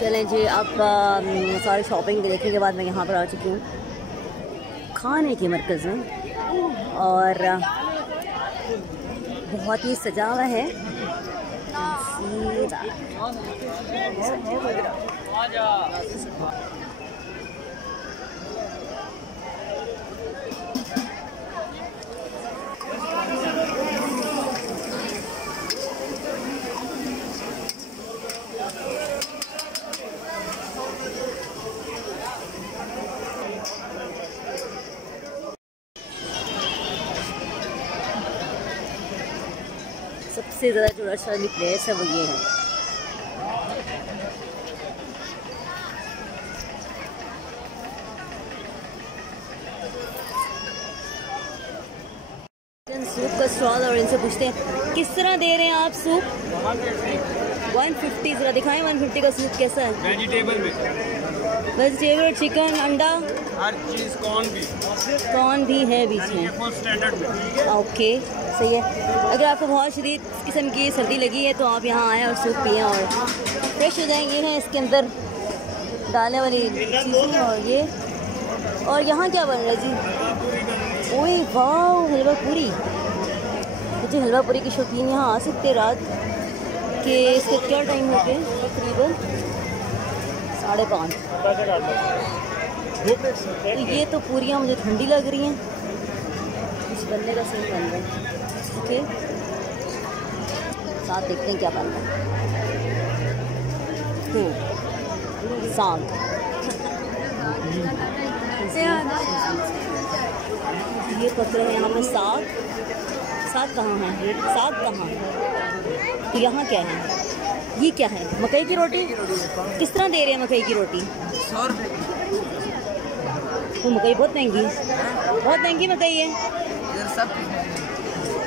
चलें जी, अब सारी शॉपिंग देखने के बाद मैं यहाँ पर आ चुकी हूँ खाने के मरकज़ में, और बहुत ही सजा हुआ है। सबसे ज़्यादा जो रश वाली प्लेस है वो ये है। सूप का स्टॉल, और इनसे पूछते हैं किस तरह दे रहे हैं आप सूप? 150 ज़रा दिखाएं। 150 का सूप कैसा है? वेजिटेबल में, वेजिटेबल, चिकन, अंडा, हर चीज़, कॉर्न भी है बीच में। स्टैंडर्ड में। ओके, सही है। अगर आपको बहुत शदीद किस्म की सर्दी लगी है तो आप यहाँ आएँ और सूप पिएँ और फ्रेश हो जाएंगे। ये है इसके अंदर डालने वाली चीज़ें, और ये, और यहाँ क्या बन रहा है जी? ओए वाह, हलवा पूरी। मुझे हलवा पूरी की शौकीन यहाँ आ सकते रात के। इसका क्या टाइम हो गया? तकरीबन 5:30। तो ये तो पूरियाँ मुझे ठंडी लग रही हैं। कुछ बनने का सीन बन रहा है। ओके, साथ देखते हैं क्या बन रहा है। साग, ये पक रहे हैं हमें साग। साग कहाँ है? साग कहाँ है? तो यहाँ क्या है? ये क्या है? मकई की रोटी। किस तरह दे रहे हैं मकई की रोटी? 100 रुपये। तो मकई बहुत महंगी, बहुत महंगी मकई है। सब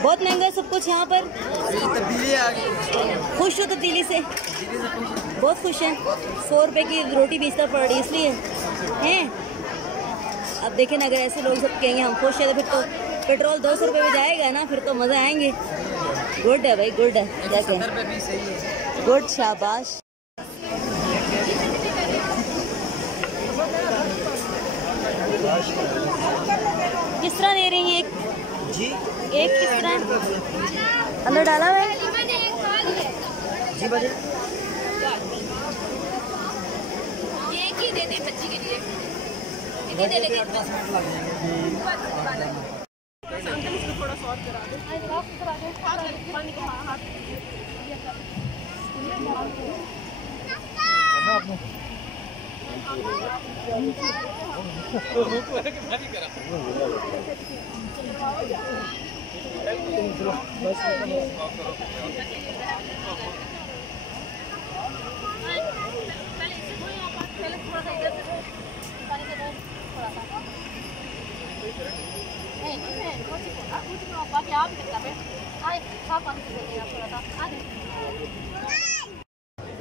बहुत महंगा है सब कुछ यहाँ पर। तब्दीली आ गई। खुश हो तब्दीली से? बहुत खुश हैं। 100 रुपये की रोटी बेचना पड़ रही है इसलिए हैं। अब देखें ना, अगर ऐसे लोग सब कहेंगे हम खुश हैं तो फिर तो पेट्रोल 200 रुपये में जाएगा ना, फिर तो मज़ा आएंगे। गुड है भाई, गुड है। क्या कहें? गुड, शाबाश। किस तरह दे रही हैं एक जी? एक किस तरह अंदर डाला हुआ है जी? बजे एक ही दे दे बच्ची के लिए। कितनी दे देंगे? 10 मिनट लग जाएंगे। थोड़ा सॉस करा दे। पानी का हाथ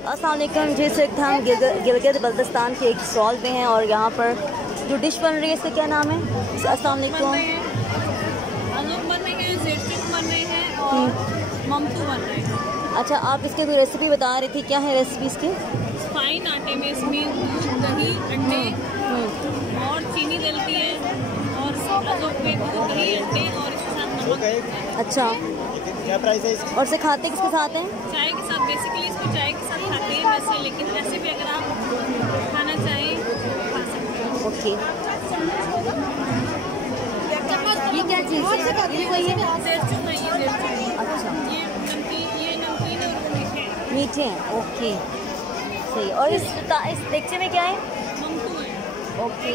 अस्सलाम वालेकुम। जिस वक्त हम गिलगित बल्तिस्तान के एक स्टॉल पे हैं और यहाँ पर जो डिश बन रही है इसका क्या नाम है? अस्सलाम वालेकुम। आलू बन रहे हैं, ज़ैतून बन रहे हैं और ममतू बन रहे हैं। अच्छा, आप इसकी कोई रेसिपी बता रही थी, क्या है रेसिपी इसकी? फाइन आटे में इसमें दूध, दही, अंडे और चीनी डलती है और पे दूध, दही, अंडे और इसके साथ नमक। अच्छा, क्या प्राइस है इसकी? और से खाते किसके साथ हैं? चाय के साथ। बेसिकली इसको चाय के साथ खाते हैं वैसे, लेकिन वैसे भी अगर आप खाना चाहें खा सकते हैं। ओके, ये क्या चीज़ है? ये कोई है? ज़ैतून नहीं है, ज़ैतून। अच्छा, ये नमकीन और मीठे हैं। मीठे हैं। ओके, सही। और इस देगचे में क्या है? ममतू है। ओके,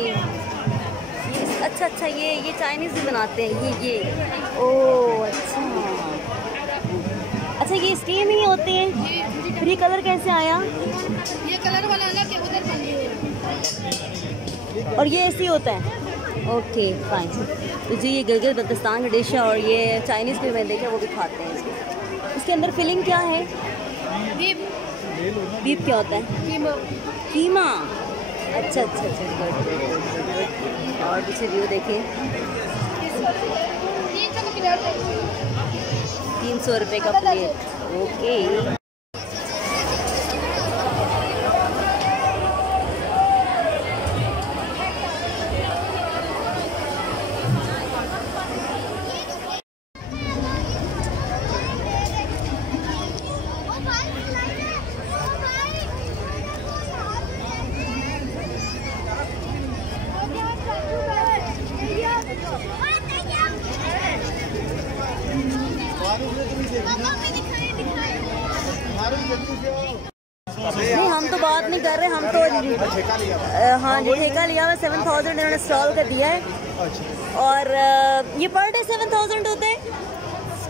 अच्छा अच्छा, ये चाइनीज़ भी बनाते हैं ये। ओह अच्छा अच्छा, ये स्टीम ही होते हैं। फिर ये कलर कैसे आया? ये कलर वाला अलग है, उधर बनी है। और ये ऐसे ही होता है। Okay fine. तो जी, ये गिलगित बल्तिस्तान का डिश है और ये चाइनीज़ भी मैंने देखा वो भी खाते हैं इसके। इसके अंदर फिलिंग क्या है? बीफ क्या होता है? कीमा। अच्छा अच्छा अच्छा, गुड। और पीछे व्यू देखिए। 300 रुपये का प्लेट। ओके, नहीं हम तो बात नहीं कर रहे, हम तो हाँ जी ठेका लिया हुआ 7000 इन्होंने स्टॉल कर दिया है। और ये पर डे 7000 होते हैं,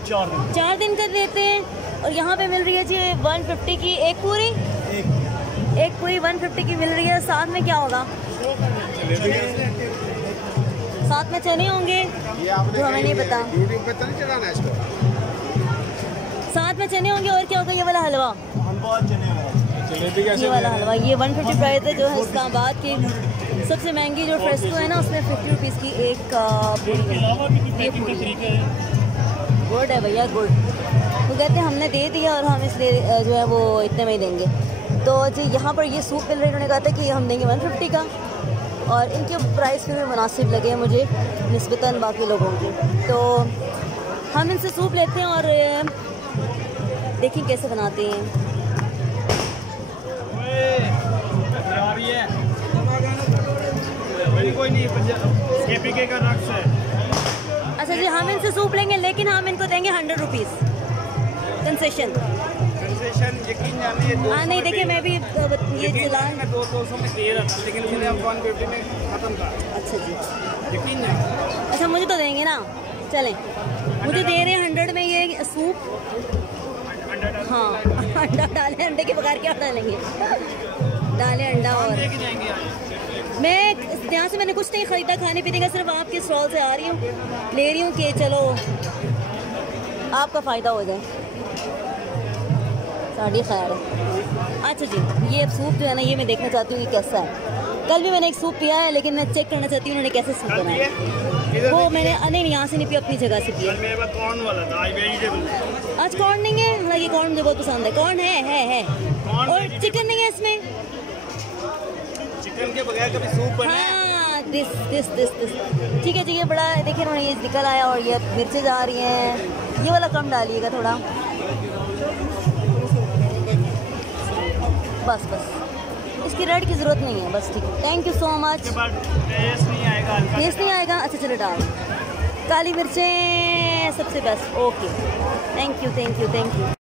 4 दिन कर देते हैं। और यहाँ पे मिल रही है जी 150 की एक पूरी 150 की मिल रही है। साथ में क्या होगा? साथ में चने होंगे जो हमें नहीं पता। साथ में चने होंगे और क्या होगा? ये वाला हलवा, ये वाला हलवा, ये 150 प्राइस है। जो है इस्लामाबाद की सबसे महंगी जो फ्रेस्को है ना, उसमें 50 रुपीज़ की एक गुड है भैया, गुड। तो कहते हैं हमने दे दिया और हम इसलिए जो है वो इतने में ही देंगे। तो जी यहाँ पर ये सूप मिल रही है। इन्होंने कहा था कि हम देंगे 150 का, और इनके प्राइस फिर भी मुनासिब लगे मुझे निस्बतन बाकी लोगों की। तो हम इनसे सूप लेते हैं और देखिए कैसे बनाते हैं। कोई नहीं, का रक्स है। अच्छा जी, हम इनसे सूप लेंगे लेकिन हम इनको देंगे 100 रुपीज़ कंसेशन। यकीन जानिए, हाँ नहीं देखिए मैं भी ये चला 200 में दे रहा था, लेकिन मैंने अब 150 में खत्म था। अच्छा जी, यकीन नहीं। अच्छा मुझे तो देंगे ना, चलें मुझे दे रहे हैं 100 में ये सूप। हाँ अंडा डालें, अंडे के बगैर क्या डालेंगे? डालें अंडा। और मैं यहाँ से मैंने कुछ नहीं ख़रीदा खाने पीने का, सिर्फ आपके स्टॉल से आ रही हूँ, ले रही हूँ कि चलो आपका फ़ायदा हो जाए। साड़ी खैर है। अच्छा जी, ये अब सूप जो है ना, ये मैं देखना चाहती हूँ कि कैसा है। कल भी मैंने एक सूप पिया है, लेकिन मैं चेक करना चाहती हूँ उन्होंने कैसे सूप बनाया। वो मैंने नहीं यहाँ से नहीं पिया, अपनी जगह से पिया। आज कॉर्न नहीं है, हालांकि कॉर्न मुझे बहुत पसंद है। कॉर्न है और चिकन नहीं है इसमें। चिकन के बगैर कभी सूप बना है? हाँ दिस ठीक है जी। ये बड़ा देखिए उन्होंने ये निकल आया और ये मिर्चें जा रही हैं। ये वाला कम डालिएगा थोड़ा, बस इसकी रेड की ज़रूरत नहीं है, बस ठीक है। Thank you so much. Test नहीं आएगा। अच्छा चलो डाल। काली मिर्चें सबसे बेस्ट। Okay thank you.